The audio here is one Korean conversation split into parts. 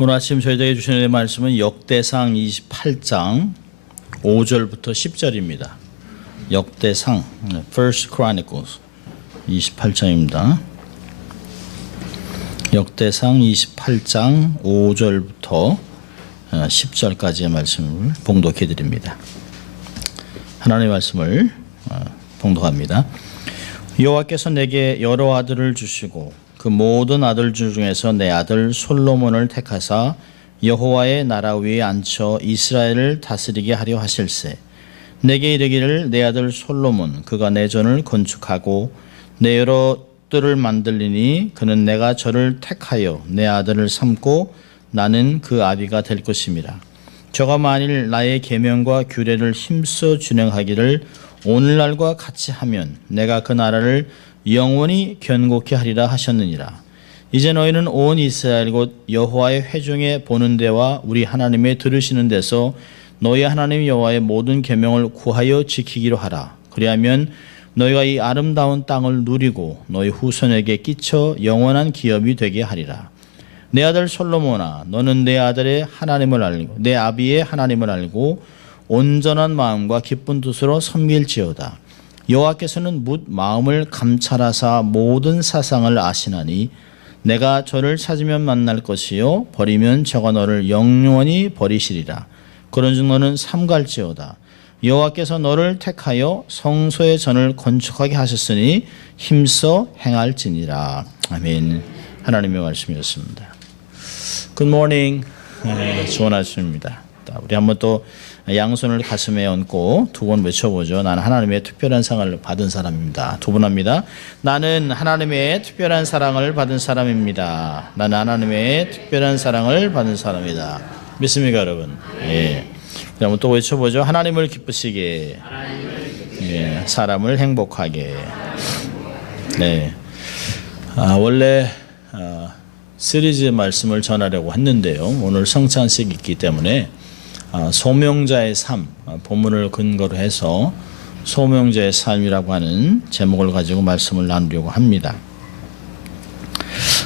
오늘 아침 저희에게 주시는 말씀은 역대상 28장 5절부터 10절입니다. 역대상 First Chronicles 28장입니다. 역대상 28장 5절부터 10절까지의 말씀을 봉독해 드립니다. 하나님의 말씀을 봉독합니다. 여호와께서 내게 여러 아들을 주시고 그 모든 아들 중에서 내 아들 솔로몬을 택하사 여호와의 나라 위에 앉혀 이스라엘을 다스리게 하려 하실세. 내게 이르기를 내 아들 솔로몬 그가 내 전을 건축하고 내 여러 뜰을 만들리니 그는 내가 저를 택하여 내 아들을 삼고 나는 그 아비가 될 것임이라. 저가 만일 나의 계명과 규례를 힘써 준행하기를 오늘날과 같이 하면 내가 그 나라를 영원히 견고케 하리라 하셨느니라. 이제 너희는 온 이스라엘 곧 여호와의 회중에 보는 데와 우리 하나님의 들으시는 데서 너희 하나님 여호와의 모든 계명을 구하여 지키기로 하라. 그리하면 너희가 이 아름다운 땅을 누리고 너희 후손에게 끼쳐 영원한 기업이 되게 하리라. 내 아들 솔로몬아, 너는 내 아들의 하나님을 알고 내 아비의 하나님을 알고 온전한 마음과 기쁜 뜻으로 섬길지어다. 여호와께서는 뭇 마음을 감찰하사 모든 사상을 아시나니 내가 저를 찾으면 만날 것이요 버리면 저가 너를 영원히 버리시리라. 그런즉 너는 삼갈지어다. 여호와께서 너를 택하여 성소의 전을 건축하게 하셨으니 힘써 행할지니라. 아멘. 하나님의 말씀이었습니다. Good morning. 좋은 아침입니다. 우리 한번 또 양손을 가슴에 얹고 두 번 외쳐보죠. 나는 하나님의 특별한 사랑을 받은 사람입니다. 두 번 합니다. 나는 하나님의 특별한 사랑을 받은 사람입니다. 나는 하나님의 특별한 사랑을 받은 사람이다. 믿습니까, 여러분? 예. 한번 또 외쳐보죠. 하나님을 기쁘시게, 예. 사람을 행복하게. 네. 원래 시리즈 말씀을 전하려고 했는데요. 오늘 성찬식이 있기 때문에 소명자의 삶, 본문을 근거로 해서 소명자의 삶이라고 하는 제목을 가지고 말씀을 나누려고 합니다.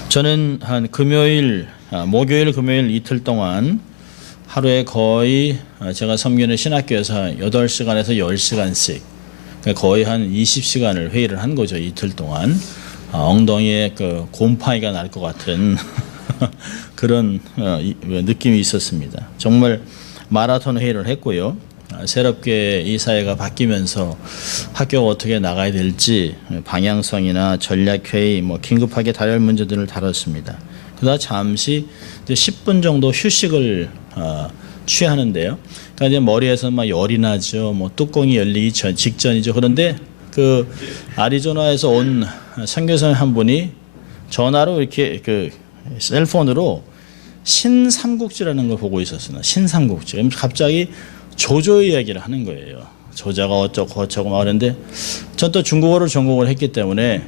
저는 한 목요일, 금요일 이틀 동안 하루에 거의 제가 섬기는 신학교에서 8시간에서 10시간씩 거의 한 20시간을 회의를 한 거죠. 이틀 동안. 엉덩이에 그 곰팡이가 날 것 같은 그런 느낌이 있었습니다. 정말 마라톤 회의를 했고요. 새롭게 이 사회가 바뀌면서 학교가 어떻게 나가야 될지 방향성이나 전략회의, 긴급하게 다룰 문제들을 다뤘습니다. 그러다 잠시 이제 10분 정도 휴식을 취하는데요. 그러니까 이제 머리에서 막 열이 나죠. 뚜껑이 열리기 직전이죠. 그런데 그 아리조나에서 온 선교사님 한 분이 전화로 이렇게 그 셀폰으로 신삼국지라는 걸 보고 있었어요. 신삼국지. 갑자기 조조 이야기를 하는 거예요. 조자가 어쩌고 저쩌고 막 하는데 전 또 중국어를 전공을 했기 때문에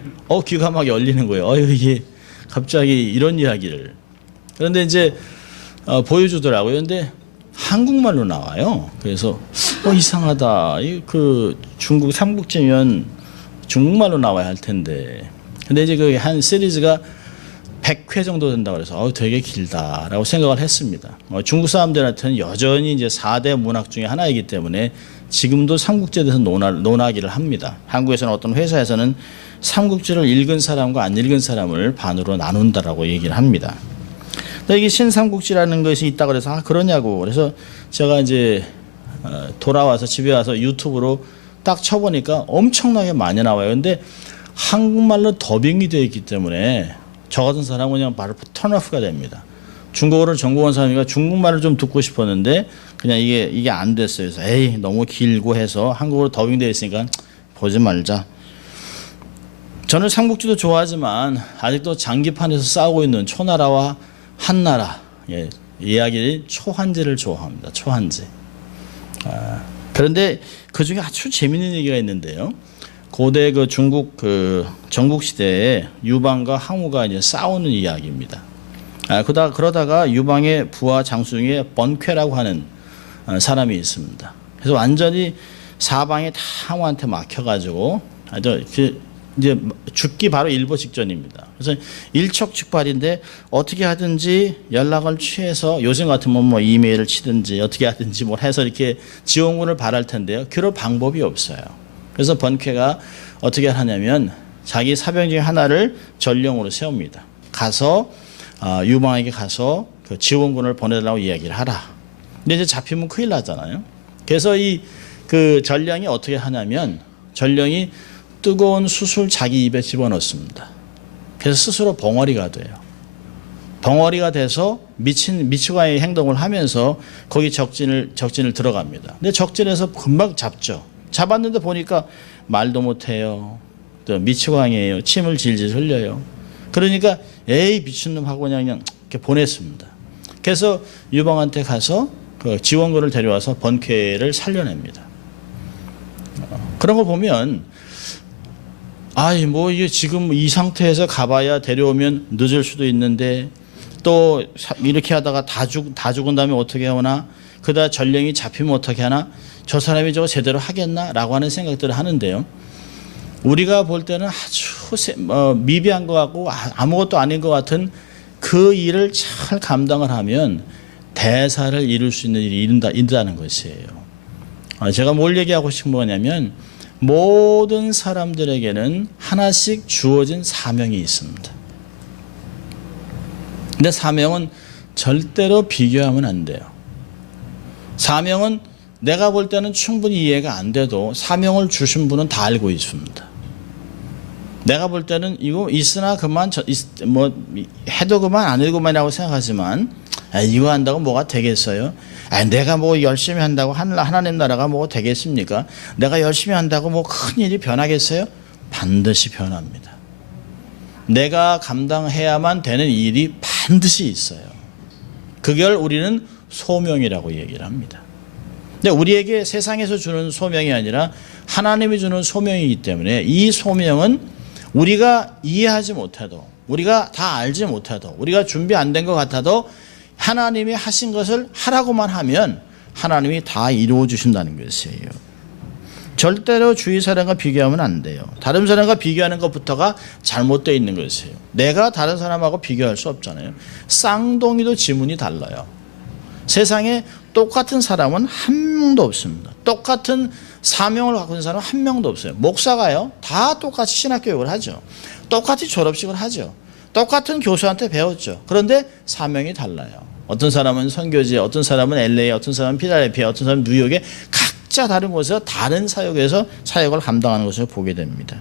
귀가 막 열리는 거예요. 이게 갑자기 이런 이야기를. 그런데 이제 보여주더라고요. 그런데 한국말로 나와요. 그래서 이상하다. 그 중국 삼국지면 중국말로 나와야 할 텐데. 근데 이제 그 한 시리즈가 100회 정도 된다고 그래서 되게 길다라고 생각을 했습니다. 중국 사람들한테는 여전히 이제 4대 문학 중에 하나이기 때문에 지금도 삼국지에 대해서 논하기를 합니다. 한국에서는 어떤 회사에서는 삼국지를 읽은 사람과 안 읽은 사람을 반으로 나눈다라고 얘기를 합니다. 이게 신삼국지라는 것이 있다고 그래서 그러냐고. 그래서 제가 이제 돌아와서 집에 와서 유튜브로 딱 쳐보니까 엄청나게 많이 나와요. 근데 한국말로 더빙이 되어 있기 때문에 저 같은 사람은 그냥 바로 턴오프가 됩니다. 중국어를 전공한 사람이니까 중국말을 좀 듣고 싶었는데 그냥 이게 안 됐어요. 그래서 너무 길고 해서 한국어로 더빙되어 있으니까 보지 말자. 저는 삼국지도 좋아하지만 아직도 장기판에서 싸우고 있는 초나라와 한나라 이야기를 초한제를 좋아합니다. 초한제. 그런데 그 중에 아주 재미있는 얘기가 있는데요. 고대 그 중국 그 전국 시대에 유방과 항우가 이제 싸우는 이야기입니다. 그러다가 유방의 부하 장수 중에 번쾌라고 하는 사람이 있습니다. 그래서 완전히 사방이 다 항우한테 막혀가지고 아주 이제 죽기 바로 일보 직전입니다. 그래서 일촉즉발인데 어떻게 하든지 연락을 취해서 요즘 같으면 뭐 이메일을 치든지 어떻게 하든지 뭘 해서 이렇게 지원군을 바랄 텐데요. 그럴 방법이 없어요. 그래서 번쾌가 어떻게 하냐면 자기 사병 중에 하나를 전령으로 세웁니다. 가서 유방에게 가서 그 지원군을 보내달라고 이야기를 하라. 근데 이제 잡히면 큰일 나잖아요. 그래서 이 그 전령이 어떻게 하냐면 전령이 뜨거운 숯을 자기 입에 집어넣습니다. 그래서 스스로 벙어리가 돼요. 벙어리가 돼서 미치광이 행동을 하면서 거기 적진을 들어갑니다. 근데 적진에서 금방 잡죠. 잡았는데 보니까 말도 못해요. 또 미치광이에요. 침을 질질 흘려요. 그러니까 에이 미친놈 하고 그냥 이렇게 보냈습니다. 그래서 유방한테 가서 그 지원군을 데려와서 번쾌를 살려냅니다. 그런 거 보면 아이 뭐 이게 지금 이 상태에서 가봐야 데려오면 늦을 수도 있는데 또 이렇게 하다가 다 죽은 다음에 어떻게 하나 그다 전령이 잡히면 어떻게 하나 저 사람이 저거 제대로 하겠나라고 하는 생각들을 하는데요. 우리가 볼 때는 아주 미비한 것 같고 아무것도 아닌 것 같은 그 일을 잘 감당을 하면 대사를 이룰 수 있는 일이 이른다는 것이에요. 제가 뭘 얘기하고 싶은 거냐면 모든 사람들에게는 하나씩 주어진 사명이 있습니다. 근데 사명은 절대로 비교하면 안 돼요. 사명은 내가 볼 때는 충분히 이해가 안 돼도 사명을 주신 분은 다 알고 있습니다. 내가 볼 때는 이거 있으나 그만 뭐 해도 그만 안 해도 그만이라고 생각하지만 이거 한다고 뭐가 되겠어요? 내가 뭐 열심히 한다고 하나님 나라가 뭐가 되겠습니까? 내가 열심히 한다고 뭐 큰일이 변하겠어요? 반드시 변합니다. 내가 감당해야만 되는 일이 반드시 있어요. 그걸 우리는 소명이라고 얘기를 합니다. 근데 우리에게 세상에서 주는 소명이 아니라 하나님이 주는 소명이기 때문에 이 소명은 우리가 이해하지 못해도 우리가 다 알지 못해도 우리가 준비 안 된 것 같아도 하나님이 하신 것을 하라고만 하면 하나님이 다 이루어 주신다는 것이에요. 절대로 주위 사람과 비교하면 안 돼요. 다른 사람과 비교하는 것부터가 잘못되어 있는 것이에요. 내가 다른 사람하고 비교할 수 없잖아요. 쌍둥이도 지문이 달라요. 세상에 똑같은 사람은 한 명도 없습니다. 똑같은 사명을 갖고 있는 사람은 한 명도 없어요. 목사가요 다 똑같이 신학교육을 하죠. 똑같이 졸업식을 하죠. 똑같은 교수한테 배웠죠. 그런데 사명이 달라요. 어떤 사람은 선교지에, 어떤 사람은 LA, 어떤 사람은 필라델피아, 어떤 사람은 뉴욕에 각자 다른 곳에서 다른 사역에서 사역을 감당하는 것을 보게 됩니다.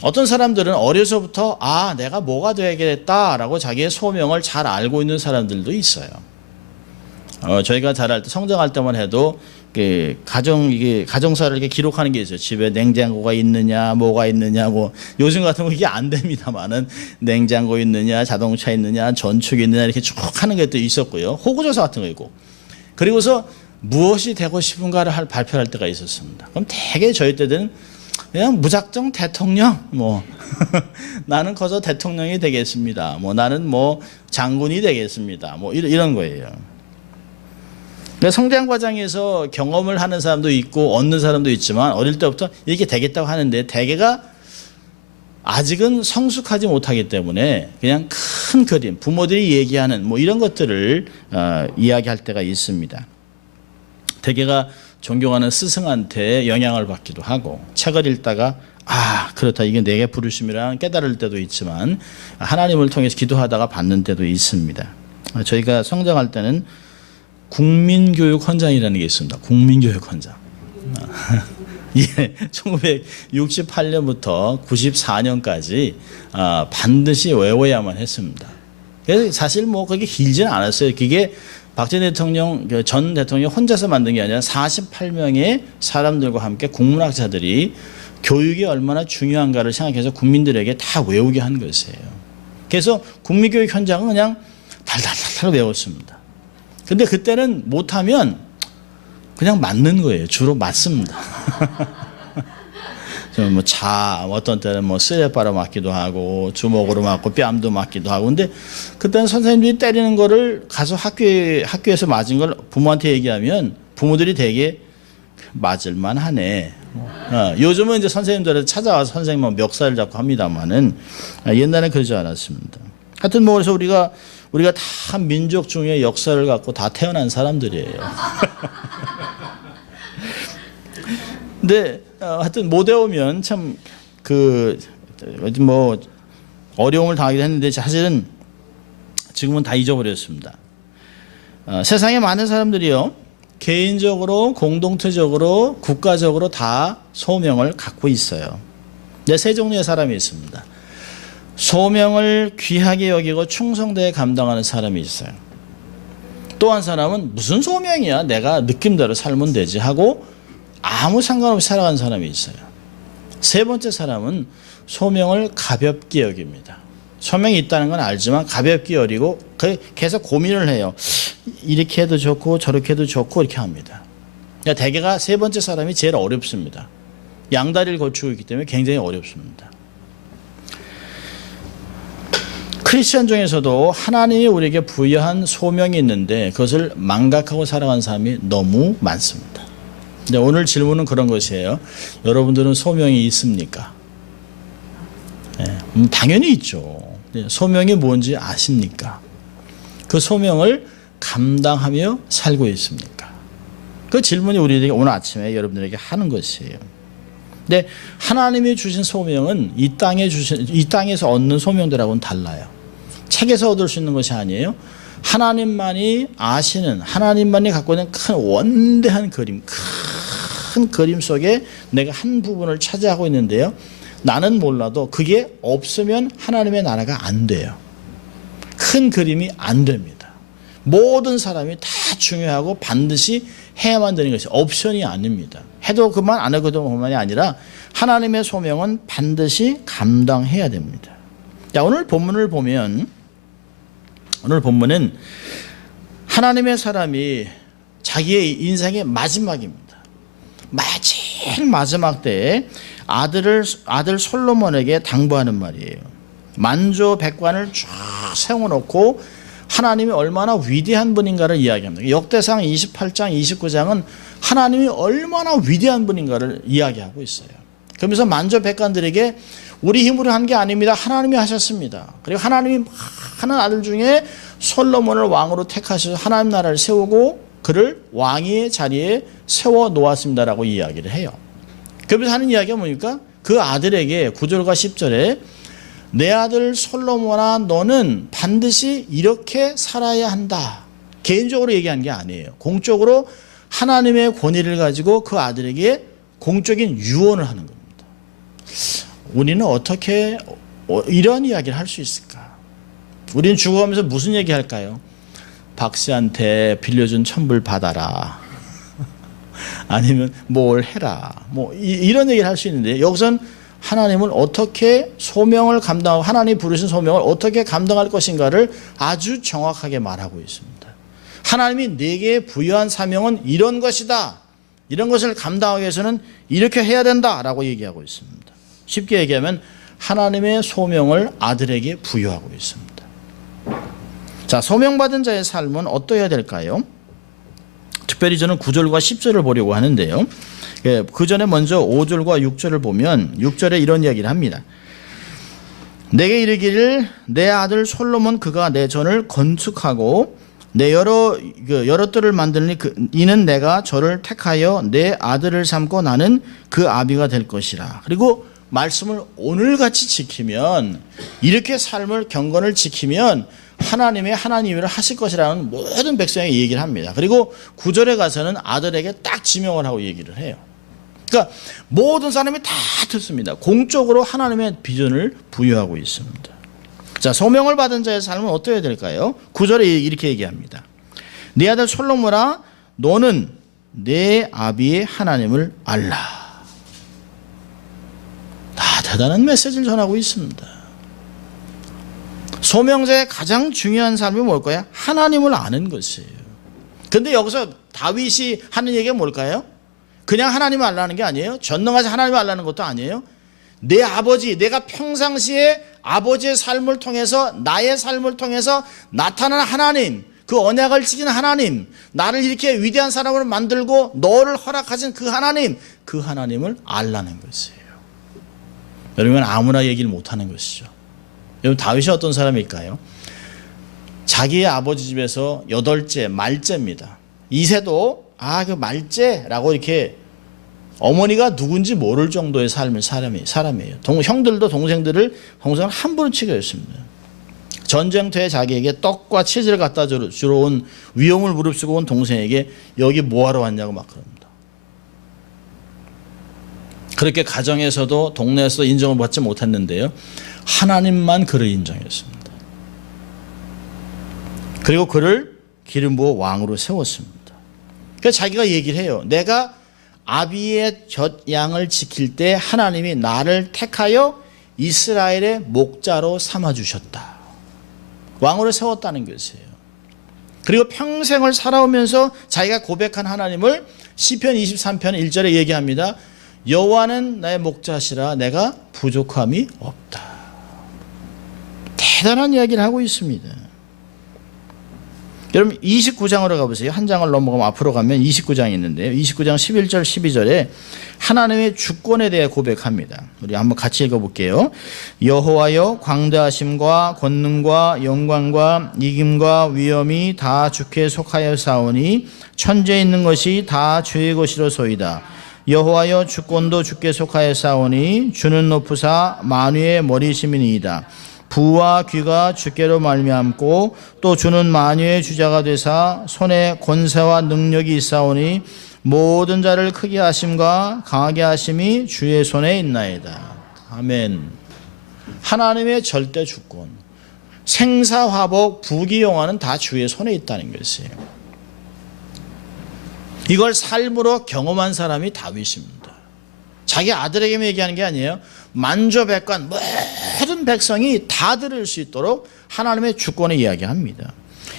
어떤 사람들은 어려서부터 내가 뭐가 되겠다라고 자기의 소명을 잘 알고 있는 사람들도 있어요. 저희가 자랄 때 성장할 때만 해도 가정사를 이렇게 기록하는 게 있어요. 집에 냉장고가 있느냐, 뭐가 있느냐, 뭐 요즘 같은 거 이게 안 됩니다만은 냉장고 있느냐, 자동차 있느냐, 전축이 있느냐 이렇게 쭉 하는 게 또 있었고요. 호구조사 같은 거 있고. 그리고서 무엇이 되고 싶은가를 발표할 때가 있었습니다. 그럼 대개 저희 때는 그냥 무작정 대통령, 뭐 나는 커서 대통령이 되겠습니다. 뭐 나는 뭐 장군이 되겠습니다. 뭐 이런 거예요. 성장 과정에서 경험을 하는 사람도 있고 얻는 사람도 있지만 어릴 때부터 이렇게 되겠다고 하는데 대개가 아직은 성숙하지 못하기 때문에 그냥 큰 그림, 부모들이 얘기하는 뭐 이런 것들을 이야기할 때가 있습니다. 대개가 존경하는 스승한테 영향을 받기도 하고 책을 읽다가 그렇다 이게 내게 부르심이라 깨달을 때도 있지만 하나님을 통해서 기도하다가 받는 때도 있습니다. 저희가 성장할 때는 국민교육 헌장이라는 게 있습니다. 국민교육 헌장. 예, 1968년부터 94년까지 반드시 외워야만 했습니다. 그래서 사실 뭐 그게 길지는 않았어요. 그게 박정희 대통령, 전 대통령 혼자서 만든 게 아니라 48명의 사람들과 함께 국문학자들이 교육이 얼마나 중요한가를 생각해서 국민들에게 다 외우게 한 것이에요. 그래서 국민교육 현장은 그냥 달달달달 외웠습니다. 근데 그때는 못하면 그냥 맞는 거예요. 주로 맞습니다. 뭐 어떤 때는 뭐 쓰레빠로 맞기도 하고 주먹으로 맞고 뺨도 맞기도 하고. 근데 그때는 선생님들이 때리는 거를 가서 학교에서 맞은 걸 부모한테 얘기하면 부모들이 되게 맞을만 하네. 요즘은 이제 선생님들한테 찾아와서 선생님 멱살을 잡고 합니다만은 옛날에 그러지 않았습니다. 하여튼 뭐 그래서 우리가 다 민족 중에 역사를 갖고 다 태어난 사람들이에요. 근데 하여튼 못 외우면 참 뭐 어려움을 당하기도 했는데 사실은 지금은 다 잊어버렸습니다. 세상에 많은 사람들이요, 개인적으로, 공동체적으로, 국가적으로 다 소명을 갖고 있어요. 근데 세 종류의 사람이 있습니다. 소명을 귀하게 여기고 충성되게 감당하는 사람이 있어요. 또 한 사람은 무슨 소명이야, 내가 느낌대로 살면 되지 하고 아무 상관없이 살아가는 사람이 있어요. 세 번째 사람은 소명을 가볍게 여깁니다. 소명이 있다는 건 알지만 가볍게 여기고 계속 고민을 해요. 이렇게 해도 좋고 저렇게 해도 좋고 이렇게 합니다. 그러니까 대개가 세 번째 사람이 제일 어렵습니다. 양다리를 거치고 있기 때문에 굉장히 어렵습니다. 크리스천 중에서도 하나님이 우리에게 부여한 소명이 있는데 그것을 망각하고 살아가는 사람이 너무 많습니다. 근데 오늘 질문은 그런 것이에요. 여러분들은 소명이 있습니까? 네, 당연히 있죠. 소명이 뭔지 아십니까? 그 소명을 감당하며 살고 있습니까? 그 질문이 우리에게 오늘 아침에 여러분들에게 하는 것이에요. 근데 하나님이 주신 소명은 이 땅에서 얻는 소명들하고는 달라요. 책에서 얻을 수 있는 것이 아니에요. 하나님만이 아시는, 하나님만이 갖고 있는 큰 원대한 그림, 큰 그림 속에 내가 한 부분을 차지하고 있는데요, 나는 몰라도 그게 없으면 하나님의 나라가 안 돼요. 큰 그림이 안 됩니다. 모든 사람이 다 중요하고 반드시 해야만 되는 것이 옵션이 아닙니다. 해도 그만 안 해도 그만이 아니라 하나님의 소명은 반드시 감당해야 됩니다. 자, 오늘 본문을 보면, 오늘 본문은 하나님의 사람이 자기의 인생의 마지막입니다. 제일 마지막 때에 아들 솔로몬에게 당부하는 말이에요. 만조 백관을 쫙 세워놓고 하나님이 얼마나 위대한 분인가를 이야기합니다. 역대상 28장 29장은 하나님이 얼마나 위대한 분인가를 이야기하고 있어요. 그러면서 만조 백관들에게 우리 힘으로 한 게 아닙니다, 하나님이 하셨습니다. 그리고 하나님이 많은 아들 중에 솔로몬을 왕으로 택하셔서 하나님 나라를 세우고 그를 왕의 자리에 세워 놓았습니다라고 이야기를 해요. 그러면서 하는 이야기가 뭡니까? 그 아들에게 9절과 10절에 내 아들 솔로몬아, 너는 반드시 이렇게 살아야 한다. 개인적으로 얘기한 게 아니에요. 공적으로 하나님의 권위를 가지고 그 아들에게 공적인 유언을 하는 겁니다. 우리는 어떻게 이런 이야기를 할 수 있을까? 우리는 죽어가면서 무슨 얘기 할까요? 박씨한테 빌려준 천불 받아라. 아니면 뭘 해라. 뭐 이런 얘기를 할 수 있는데, 여기서는 하나님을 어떻게 소명을 감당하고 하나님이 부르신 소명을 어떻게 감당할 것인가를 아주 정확하게 말하고 있습니다. 하나님이 내게 부여한 사명은 이런 것이다. 이런 것을 감당하기 위해서는 이렇게 해야 된다라고 얘기하고 있습니다. 쉽게 얘기하면 하나님의 소명을 아들에게 부여하고 있습니다. 자, 소명받은 자의 삶은 어떠해야 될까요? 특별히 저는 9절과 10절을 보려고 하는데요. 그 전에 먼저 5절과 6절을 보면 6절에 이런 이야기를 합니다. 내게 이르기를 내 아들 솔로몬 그가 내 전을 건축하고 내 여러 뜰을 만드니 이는 내가 저를 택하여 내 아들을 삼고 나는 그 아비가 될 것이라. 그리고 말씀을 오늘같이 지키면, 이렇게 삶을 경건을 지키면 하나님의 일을 하실 것이라는 모든 백성에게 얘기를 합니다. 그리고 9절에 가서는 아들에게 딱 지명을 하고 얘기를 해요. 그러니까 모든 사람이 다 듣습니다. 공적으로 하나님의 비전을 부여하고 있습니다. 자, 소명을 받은 자의 삶은 어떠해야 될까요? 9절에 이렇게 얘기합니다. 네 아들 솔로몬아, 너는 내 아비의 하나님을 알라. 다 대단한 메시지를 전하고 있습니다. 소명자의 가장 중요한 삶이 뭘까요? 하나님을 아는 것이에요. 그런데 여기서 다윗이 하는 얘기가 뭘까요? 그냥 하나님을 알라는 게 아니에요. 전능하신 하나님을 알라는 것도 아니에요. 내 아버지, 내가 평상시에 아버지의 삶을 통해서, 나의 삶을 통해서 나타나는 하나님, 그 언약을 지킨 하나님, 나를 이렇게 위대한 사람으로 만들고 너를 허락하신 그 하나님을 알라는 것이에요. 여러분, 아무나 얘기를 못하는 것이죠. 여러분, 다윗이 어떤 사람일까요? 자기의 아버지 집에서 8째 말째입니다. 이세도 그 말째라고 이렇게 어머니가 누군지 모를 정도의 삶의 사람이에요. 형들도 동생을 함부로 치게 했습니다. 전쟁터에 자기에게 떡과 치즈를 갖다 주러 온, 위험을 무릅쓰고 온 동생에게 여기 뭐하러 왔냐고 막 그럽니다. 그렇게 가정에서도 동네에서도 인정을 받지 못했는데요, 하나님만 그를 인정했습니다. 그리고 그를 기름 부어 왕으로 세웠습니다. 그래서 자기가 얘기를 해요. 내가 아비의 젖양을 지킬 때 하나님이 나를 택하여 이스라엘의 목자로 삼아주셨다. 왕으로 세웠다는 것이에요. 그리고 평생을 살아오면서 자기가 고백한 하나님을 시편 23편 1절에 얘기합니다. 여호와는 나의 목자시라 내가 부족함이 없다. 대단한 이야기를 하고 있습니다. 여러분 29장으로 가보세요. 한 장을 넘어가면 앞으로 가면 29장이 있는데요. 29장 11절 12절에 하나님의 주권에 대해 고백합니다. 우리 한번 같이 읽어볼게요. 여호와여, 광대하심과 권능과 영광과 이김과 위엄이 다 주께 속하여 사오니 천지에 있는 것이 다 주의 것이로소이다. 여호와여, 주권도 주께 속하여 사오니 주는 높으사 만유의 머리심이니이다. 부와 귀가 주께로 말미암고 또 주는 만유의 주자가 되사 손에 권세와 능력이 있사오니 모든 자를 크게 하심과 강하게 하심이 주의 손에 있나이다. 아멘. 하나님의 절대 주권, 생사화복, 부귀영화는 다 주의 손에 있다는 것이에요. 이걸 삶으로 경험한 사람이 다윗입니다. 자기 아들에게만 얘기하는 게 아니에요. 만조백관 모든 백성이 다 들을 수 있도록 하나님의 주권을 이야기합니다.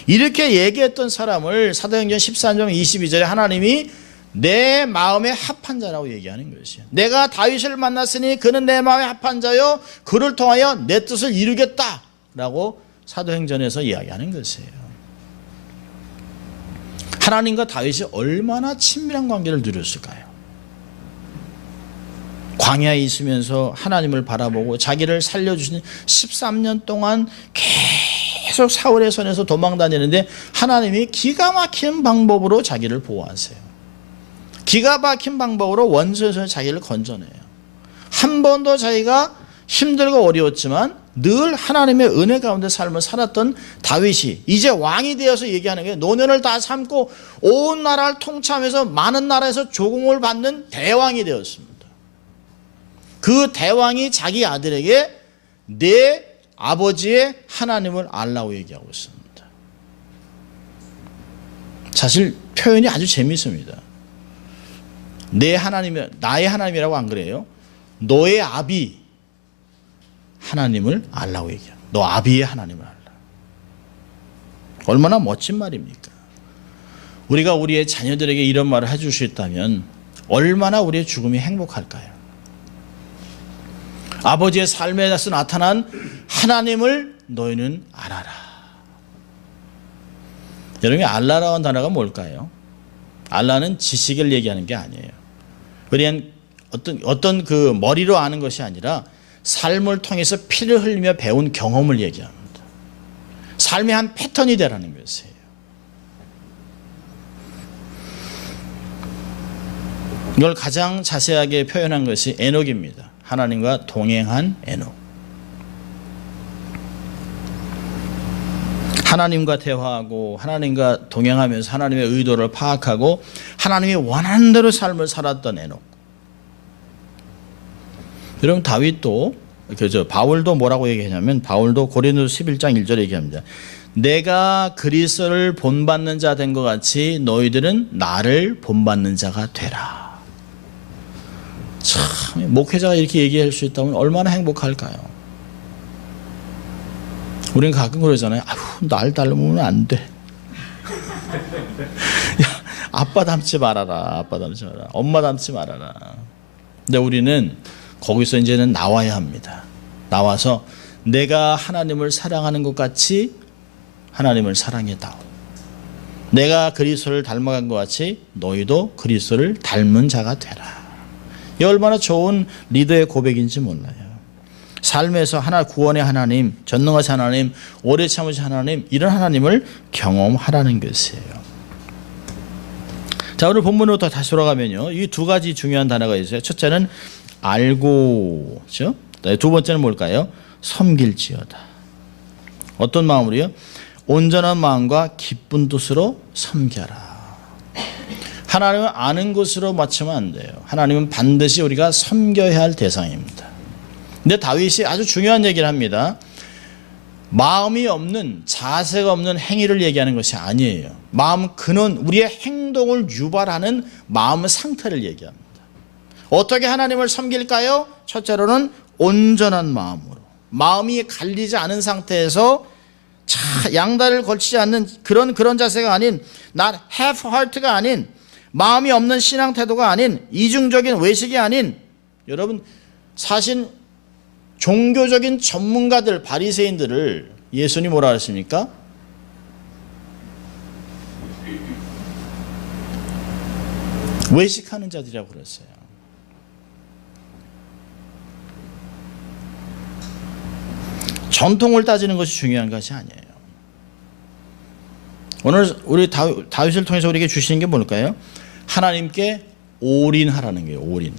이렇게 얘기했던 사람을 사도행전 14장 22절에 하나님이 내 마음에 합한 자라고 얘기하는 것이에요. 내가 다윗을 만났으니 그는 내 마음에 합한 자요 그를 통하여 내 뜻을 이루겠다라고 사도행전에서 이야기하는 것이에요. 하나님과 다윗이 얼마나 친밀한 관계를 누렸을까요? 광야에 있으면서 하나님을 바라보고 자기를 살려주신 13년 동안 계속 사울의 손에서 도망다니는데 하나님이 기가 막힌 방법으로 자기를 보호하세요. 기가 막힌 방법으로 원수의 손에 자기를 건져내요. 한 번도 자기가 힘들고 어려웠지만 늘 하나님의 은혜 가운데 삶을 살았던 다윗이 이제 왕이 되어서 얘기하는 게 노년을 다 삼고 온 나라를 통치하면서 많은 나라에서 조공을 받는 대왕이 되었습니다. 그 대왕이 자기 아들에게 내 아버지의 하나님을 알라고 얘기하고 있습니다. 사실 표현이 아주 재미있습니다. 내 하나님이 나의 하나님이라고 안 그래요? 너의 아비 하나님을 알라고 얘기해요. 너 아비의 하나님을 알라. 얼마나 멋진 말입니까? 우리가 우리의 자녀들에게 이런 말을 해줄 수 있다면 얼마나 우리의 죽음이 행복할까요? 아버지의 삶에서 나타난 하나님을 너희는 알아라. 여러분이 알라라는 단어가 뭘까요? 알라는 지식을 얘기하는 게 아니에요. 그냥 어떤 그 머리로 아는 것이 아니라 삶을 통해서 피를 흘리며 배운 경험을 얘기합니다. 삶의 한 패턴이 되라는 것이에요. 이걸 가장 자세하게 표현한 것이 에녹입니다. 하나님과 동행한 에녹. 하나님과 대화하고 하나님과 동행하면서 하나님의 의도를 파악하고 하나님이 원하는 대로 삶을 살았던 에녹. 여러분 다윗도 바울도 뭐라고 얘기하냐면 바울도 고린도서 11장 1절에 얘기합니다. 내가 그리스도를 본받는 자 된 것 같이 너희들은 나를 본받는 자가 되라. 참 목회자가 이렇게 얘기할 수 있다면 얼마나 행복할까요? 우리는 가끔 그러잖아요. 아휴, 날 닮으면 안 돼. 야, 아빠 닮지 말아라. 아빠 닮지 말아라. 엄마 닮지 말아라. 근데 우리는 거기서 이제는 나와야 합니다. 나와서 내가 하나님을 사랑하는 것 같이 하나님을 사랑해다오. 내가 그리스도를 닮아간 것 같이 너희도 그리스도를 닮은 자가 되라. 이 얼마나 좋은 리더의 고백인지 몰라요. 삶에서 구원의 하나님, 전능하신 하나님, 오래 참으신 하나님, 이런 하나님을 경험하라는 것이에요. 자, 오늘 본문으로 다시 돌아가면요, 이 두 가지 중요한 단어가 있어요. 첫째는 알고죠. 두 번째는 뭘까요? 섬길지어다. 어떤 마음으로요? 온전한 마음과 기쁜 뜻으로 섬겨라. 하나님을 아는 것으로 맞추면 안 돼요. 하나님은 반드시 우리가 섬겨야 할 대상입니다. 근데 다윗이 아주 중요한 얘기를 합니다. 마음이 없는, 자세가 없는 행위를 얘기하는 것이 아니에요. 마음 근원, 우리의 행동을 유발하는 마음 상태를 얘기합니다. 어떻게 하나님을 섬길까요? 첫째로는 온전한 마음으로, 마음이 갈리지 않은 상태에서 양다리를 걸치지 않는 그런 자세가 아닌, not half heart가 아닌, 마음이 없는 신앙 태도가 아닌, 이중적인 외식이 아닌, 여러분 사실 종교적인 전문가들, 바리새인들을 예수님이 뭐라 그랬습니까? 외식하는 자들이라고 그랬어요. 전통을 따지는 것이 중요한 것이 아니에요. 오늘 우리 다윗을 통해서 우리에게 주시는 게 뭘까요? 하나님께 올인하라는 거예요. 올인.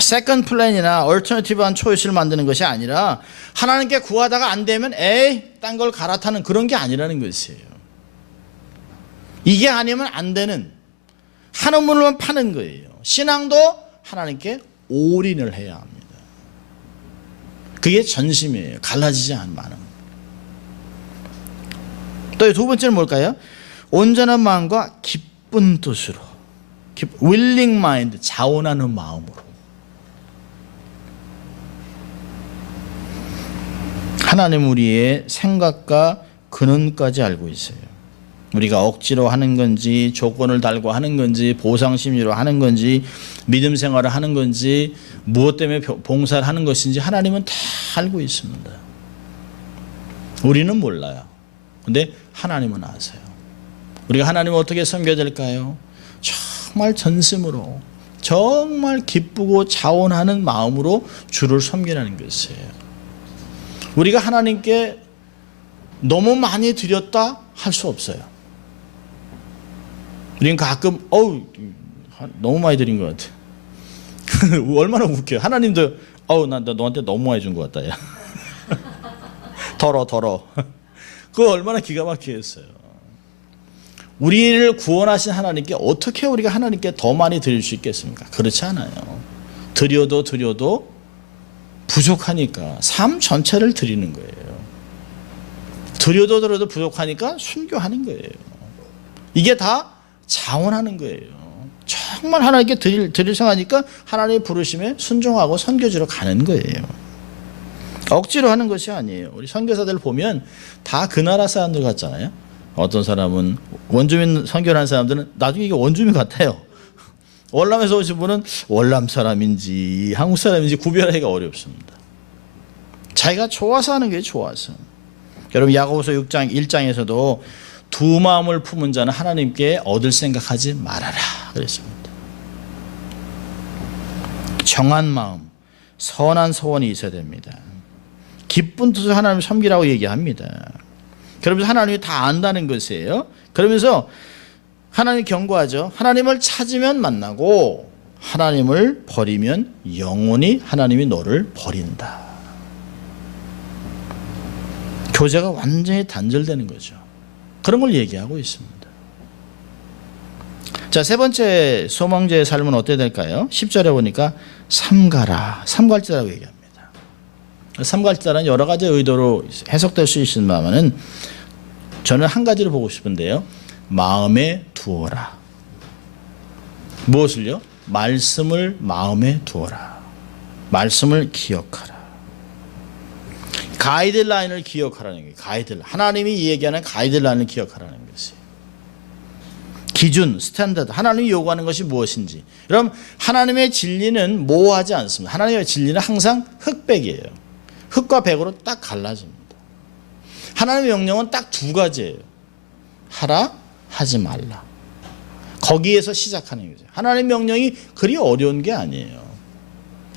세컨드 플랜이나 얼터너티브한 초이스를 만드는 것이 아니라, 하나님께 구하다가 안 되면 딴 걸 갈아타는 그런 게 아니라는 것이에요. 이게 아니면 안 되는, 하는 물만 파는 거예요. 신앙도 하나님께 올인을 해야 합니다. 그게 전심이에요. 갈라지지 않은 마음. 또 두 번째는 뭘까요? 온전한 마음과 기쁜 뜻으로, willing mind, 자원하는 마음으로. 하나님 우리의 생각과 근원까지 알고 있어요. 우리가 억지로 하는 건지, 조건을 달고 하는 건지, 보상심리로 하는 건지, 믿음 생활을 하는 건지, 무엇 때문에 봉사를 하는 것인지 하나님은 다 알고 있습니다. 우리는 몰라요. 근데 하나님은 아세요. 우리가 하나님을 어떻게 섬겨야 될까요? 정말 전심으로, 정말 기쁘고 자원하는 마음으로 주를 섬기라는 것이에요. 우리가 하나님께 너무 많이 드렸다 할 수 없어요. 우리는 가끔 너무 많이 드린 것 같아. 얼마나 웃겨요. 하나님도 나 너한테 너무 많이 준 것 같다. 야. 더러. 그거 얼마나 기가 막히겠어요. 우리를 구원하신 하나님께 어떻게 우리가 하나님께 더 많이 드릴 수 있겠습니까? 그렇지 않아요. 드려도 부족하니까 삶 전체를 드리는 거예요. 드려도 부족하니까 순교하는 거예요. 이게 다 자원하는 거예요. 정말 하나님께 드릴 생각하니까 하나님의 부르심에 순종하고 선교지로 가는 거예요. 억지로 하는 것이 아니에요. 우리 선교사들 보면 다 그 나라 사람들 같잖아요. 어떤 사람은 원주민 선교를 하는 사람들은 나중에 이게 원주민 같아요. 월남에서 오신 분은 월남 사람인지 한국 사람인지 구별하기가 어렵습니다. 자기가 좋아서 하는 게 좋아서. 여러분 야고보서 6장 1장에서도 두 마음을 품은 자는 하나님께 얻을 생각하지 말아라 그랬습니다. 정한 마음, 선한 소원이 있어야 됩니다. 기쁜 뜻으로 하나님을 섬기라고 얘기합니다. 그러면서 하나님이 다 안다는 것이에요. 그러면서 하나님 경고하죠. 하나님을 찾으면 만나고 하나님을 버리면 영원히 하나님이 너를 버린다. 교제가 완전히 단절되는 거죠. 그런 걸 얘기하고 있습니다. 자, 세 번째 소망자의 삶은 어떻게 될까요? 10절에 보니까 삼가라, 삼갈자라고 얘기합니다. 삼갈자는 여러 가지 의도로 해석될 수 있습니다만은 저는 한 가지를 보고 싶은데요. 마음에 두어라. 무엇을요? 말씀을 마음에 두어라. 말씀을 기억하라. 가이드라인을 기억하라는 거예요. 가이드라인. 하나님이 얘기하는 가이드라인을 기억하라는 것이에요. 기준, 스탠다드. 하나님이 요구하는 것이 무엇인지. 그럼 하나님의 진리는 모호하지 않습니다. 하나님의 진리는 항상 흑백이에요. 흑과 백으로 딱 갈라집니다. 하나님의 명령은 딱 두 가지예요. 하라, 하지 말라. 거기에서 시작하는 거죠. 하나님의 명령이 그리 어려운 게 아니에요.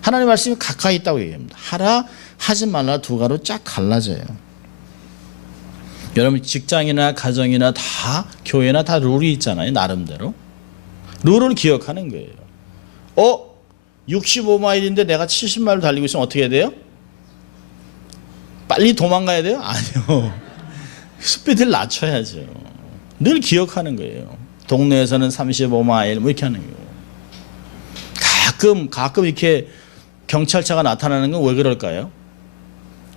하나님의 말씀이 가까이 있다고 얘기합니다. 하라, 하지 말라 두 가로 쫙 갈라져요. 여러분 직장이나 가정이나 다 교회나 다 룰이 있잖아요. 나름대로. 룰을 기억하는 거예요. 65마일인데 내가 70마일로 달리고 있으면 어떻게 해야 돼요? 빨리 도망가야 돼요? 아니요. 스피드를 낮춰야죠. 늘 기억하는 거예요. 동네에서는 35마일 뭐 이렇게 하는 거예요. 가끔 이렇게 경찰차가 나타나는 건 왜 그럴까요?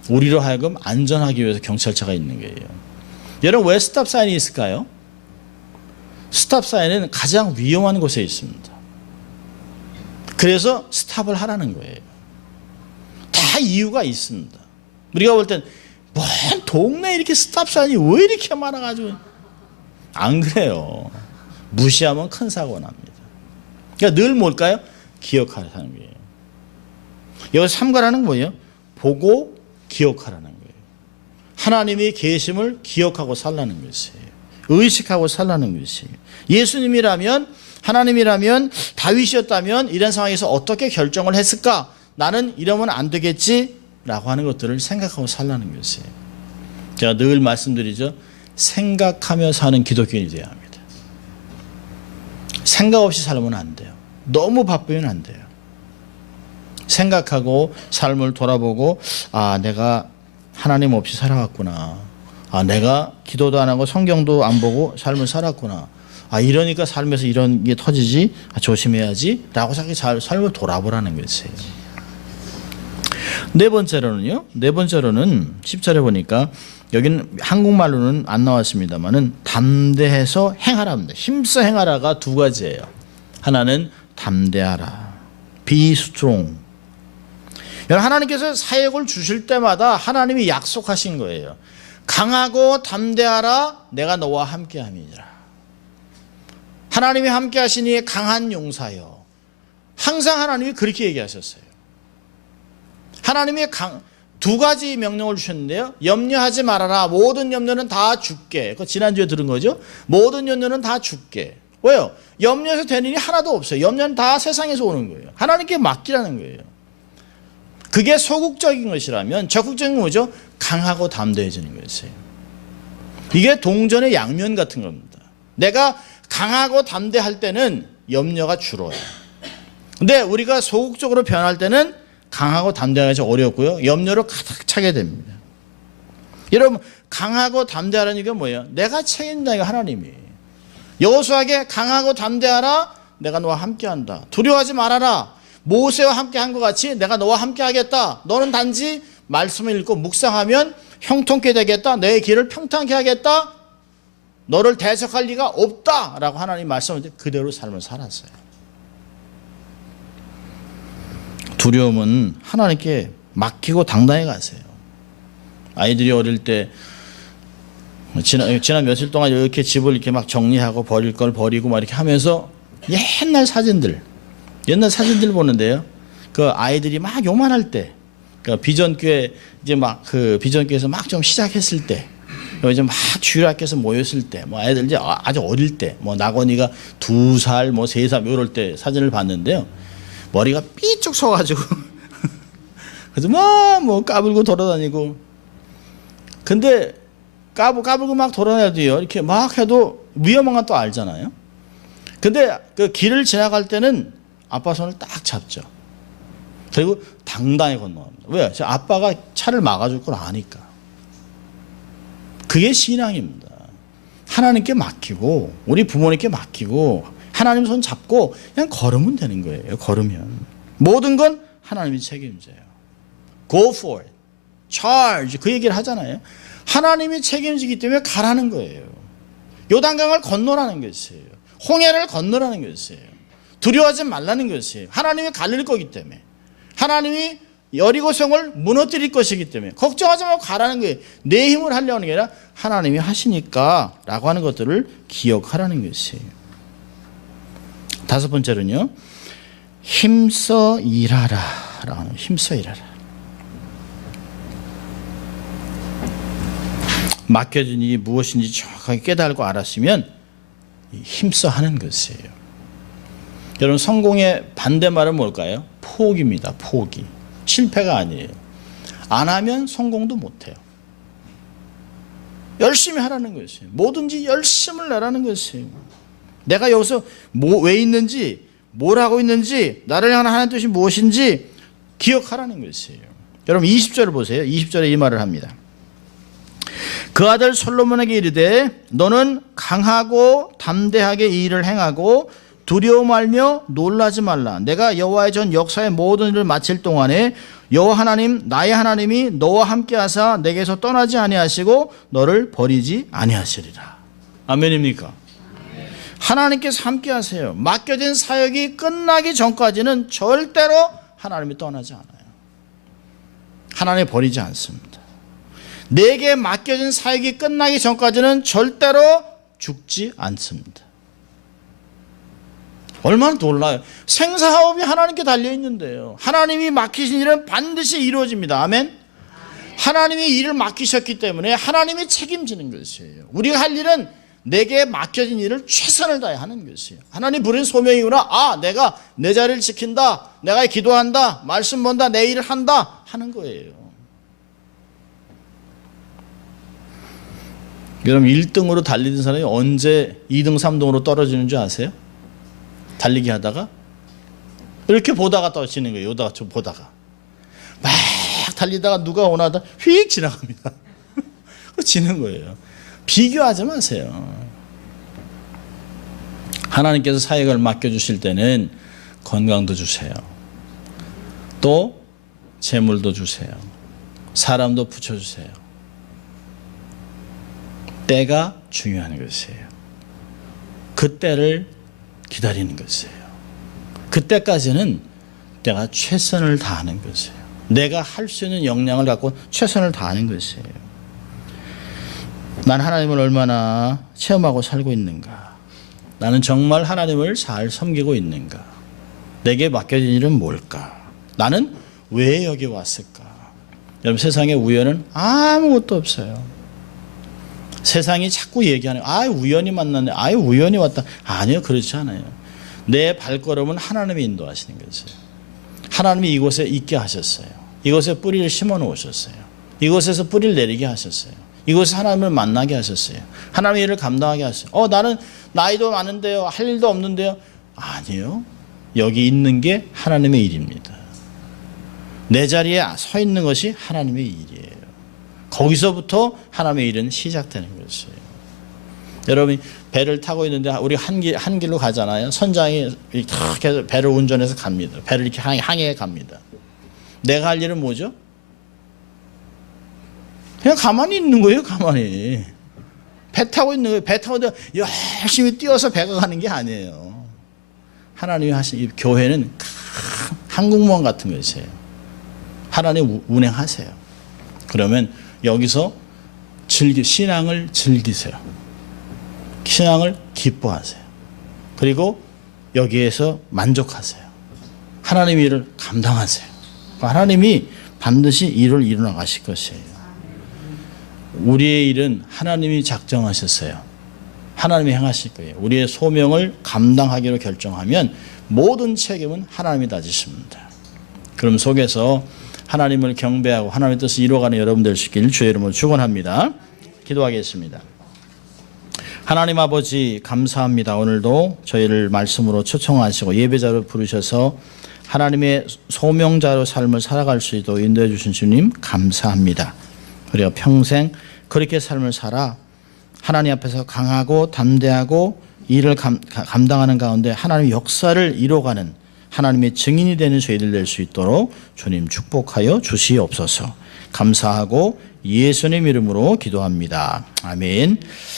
우리로 하여금 안전하기 위해서 경찰차가 있는 거예요. 여러분 왜 스탑 사인이 있을까요? 스탑 사인은 가장 위험한 곳에 있습니다. 그래서 스탑을 하라는 거예요. 다 이유가 있습니다. 우리가 볼 땐 뭔 동네에 이렇게 스탑 사인이 왜 이렇게 많아가지고 안 그래요. 무시하면 큰 사고가 납니다. 그러니까 늘 뭘까요? 기억하라는 거예요. 여기서 삼가라는 뭐예요? 보고 기억하라는 거예요. 하나님의 계심을 기억하고 살라는 것이에요. 의식하고 살라는 것이에요. 예수님이라면 하나님이라면 다윗이었다면 이런 상황에서 어떻게 결정을 했을까? 나는 이러면 안 되겠지? 라고 하는 것들을 생각하고 살라는 것이에요. 제가 늘 말씀드리죠. 생각하며 사는 기독교인이 되어야 합니다. 생각 없이 살면 안 돼요. 너무 바쁘면 안 돼요. 생각하고 삶을 돌아보고 내가 하나님 없이 살아왔구나. 내가 기도도 안 하고 성경도 안 보고 삶을 살았구나. 이러니까 삶에서 이런 게 터지지. 조심해야지. 라고 자기 삶을 돌아보라는 것이에요. 네 번째로는 10절에 보니까 여기는 한국말로는 안 나왔습니다만은 담대해서 행하라입니다. 힘써 행하라가 두 가지예요. 하나는 담대하라. Be strong. 여러분 하나님께서 사역을 주실 때마다 하나님이 약속하신 거예요. 강하고 담대하라. 내가 너와 함께함이니라. 하나님이 함께하시니 강한 용사여. 항상 하나님이 그렇게 얘기하셨어요. 하나님이 두 가지 명령을 주셨는데요. 염려하지 말아라. 모든 염려는 다 죽게. 그거 지난주에 들은 거죠. 모든 염려는 다 죽게. 왜요? 염려해서 되는 일이 하나도 없어요. 염려는 다 세상에서 오는 거예요. 하나님께 맡기라는 거예요. 그게 소극적인 것이라면 적극적인 건 뭐죠? 강하고 담대해지는 것이에요. 이게 동전의 양면 같은 겁니다. 내가 강하고 담대할 때는 염려가 줄어요. 근데 우리가 소극적으로 변할 때는 강하고 담대하기 어렵고요. 염려로 가득 차게 됩니다. 여러분 강하고 담대하라는 게 뭐예요? 내가 책임진다 이거 하나님이. 여호수아에게 강하고 담대하라. 내가 너와 함께한다. 두려워하지 말아라. 모세와 함께한 것 같이 내가 너와 함께하겠다. 너는 단지 말씀을 읽고 묵상하면 형통케 되겠다. 내 길을 평탄케 하겠다. 너를 대적할 리가 없다라고 하나님 말씀을 그대로 삶을 살았어요. 두려움은 하나님께 맡기고 당당히 가세요. 아이들이 어릴 때 지난 며칠 동안 이렇게 집을 이렇게 막 정리하고 버릴 걸 버리고 막 이렇게 하면서 옛날 사진들 보는데요. 그 아이들이 막 요만할 때, 그 비전교회 이제 막 그 비전교회에서 막 좀 시작했을 때, 이제 막 주일학교에서 모였을 때, 뭐 아이들 이제 아주 어릴 때, 뭐 나건이가 2살, 뭐 3살 이럴 때 사진을 봤는데요. 머리가 삐쭉 서가지고 그래서 뭐 까불고 돌아다니고. 근데 까불고 막 돌아다녀도요. 이렇게 막 해도 위험한 건 또 알잖아요. 근데 그 길을 지나갈 때는 아빠 손을 딱 잡죠. 그리고 당당히 건너갑니다. 왜? 아빠가 차를 막아줄 걸 아니까. 그게 신앙입니다. 하나님께 맡기고 우리 부모님께 맡기고 하나님 손 잡고 그냥 걸으면 되는 거예요. 걸으면. 모든 건 하나님이 책임져요. Go for it. Charge. 그 얘기를 하잖아요. 하나님이 책임지기 때문에 가라는 거예요. 요단강을 건너라는 것이에요. 홍해를 건너라는 것이에요. 두려워하지 말라는 것이에요. 하나님이 갈릴 거기 때문에. 하나님이 여리고성을 무너뜨릴 것이기 때문에 걱정하지 말고 가라는 거예요. 내 힘을 하려고 하는 게 아니라 하나님이 하시니까 라고 하는 것들을 기억하라는 것이에요. 다섯 번째로는요. 힘써 일하라 라고 하는 힘써 일하라. 맡겨진 일이 무엇인지 정확하게 깨달고 알았으면 힘써 하는 것이에요. 여러분, 성공의 반대말은 뭘까요? 포기입니다. 포기. 실패가 아니에요. 안 하면 성공도 못해요. 열심히 하라는 것이에요. 뭐든지 열심을 내라는 것이에요. 내가 여기서 왜 있는지, 뭘 하고 있는지, 나를 향한 하나님의 뜻이 무엇인지 기억하라는 것이에요. 여러분 20절을 보세요. 20절에 이 말을 합니다. 그 아들 솔로몬에게 이르되 너는 강하고 담대하게 이 일을 행하고 두려워 말며 놀라지 말라. 내가 여호와의 전 역사의 모든 일을 마칠 동안에 여호와 하나님 나의 하나님이 너와 함께 하사 내게서 떠나지 아니하시고 너를 버리지 아니하시리라. 아멘입니까? 하나님께서 함께 하세요. 맡겨진 사역이 끝나기 전까지는 절대로 하나님이 떠나지 않아요. 하나님 버리지 않습니다. 내게 맡겨진 사역이 끝나기 전까지는 절대로 죽지 않습니다. 얼마나 놀라요. 생사화업이 하나님께 달려있는데요. 하나님이 맡기신 일은 반드시 이루어집니다. 아멘. 하나님이 일을 맡기셨기 때문에 하나님이 책임지는 것이에요. 우리가 할 일은 내게 맡겨진 일을 최선을 다해 하는 것이에요. 하나님 부른 소명이구나. 내가 내 자리를 지킨다. 내가 기도한다. 말씀 본다. 내 일을 한다. 하는 거예요. 여러분 1등으로 달리던 사람이 언제 2등, 3등으로 떨어지는 줄 아세요? 달리기 하다가 이렇게 보다가 떨어지는 거예요. 요다가 좀 보다가 막 달리다가 누가 오나 하다 휙 지나갑니다. 지는 거예요. 비교하지 마세요. 하나님께서 사역을 맡겨주실 때는 건강도 주세요. 또 재물도 주세요. 사람도 붙여주세요. 때가 중요한 것이에요. 그 때를 기다리는 것이에요. 그때까지는 내가 최선을 다하는 것이에요. 내가 할 수 있는 역량을 갖고 최선을 다하는 것이에요. 난 하나님을 얼마나 체험하고 살고 있는가? 나는 정말 하나님을 잘 섬기고 있는가? 내게 맡겨진 일은 뭘까? 나는 왜 여기 왔을까? 여러분 세상에 우연은 아무것도 없어요. 세상이 자꾸 얘기하는 우연히 만났네. 우연히 왔다. 아니요, 그렇지 않아요. 내 발걸음은 하나님이 인도하시는 것이에요. 하나님이 이곳에 있게 하셨어요. 이곳에 뿌리를 심어 놓으셨어요. 이곳에서 뿌리를 내리게 하셨어요. 이곳에 하나님을 만나게 하셨어요. 하나님의 일을 감당하게 하셨어요. 나는 나이도 많은데요. 할 일도 없는데요. 아니요. 여기 있는 게 하나님의 일입니다. 내 자리에 서 있는 것이 하나님의 일이에요. 거기서부터 하나님의 일은 시작되는 것이에요. 여러분이 배를 타고 있는데 우리 한 길로 가잖아요. 선장이 이렇게 배를 운전해서 갑니다. 배를 이렇게 항해해 갑니다. 내가 할 일은 뭐죠? 그냥 가만히 있는 거예요. 가만히. 배 타고 있는 거예요. 배 타고 열심히 뛰어서 배가 가는 게 아니에요. 하나님이 하신 이 교회는 큰 항공모함 같은 것이에요. 하나님 운행하세요. 그러면 여기서 신앙을 즐기세요. 신앙을 기뻐하세요. 그리고 여기에서 만족하세요. 하나님의 일을 감당하세요. 하나님이 반드시 일을 이루어 가실 것이에요. 우리의 일은 하나님이 작정하셨어요. 하나님이 행하실 거예요. 우리의 소명을 감당하기로 결정하면 모든 책임은 하나님이 다지십니다. 그럼 속에서 하나님을 경배하고 하나님의 뜻을 이루어가는 여러분 될 수 있기를 주의 이름으로 축원합니다. 기도하겠습니다. 하나님 아버지 감사합니다. 오늘도 저희를 말씀으로 초청하시고 예배자로 부르셔서 하나님의 소명자로 삶을 살아갈 수 있도록 인도해 주신 주님 감사합니다. 우리가 평생 그렇게 삶을 살아 하나님 앞에서 강하고 담대하고 일을 감당하는 가운데 하나님의 역사를 이뤄가는 하나님의 증인이 되는 저희들 될 수 있도록 주님 축복하여 주시옵소서. 감사하고 예수님 이름으로 기도합니다. 아멘.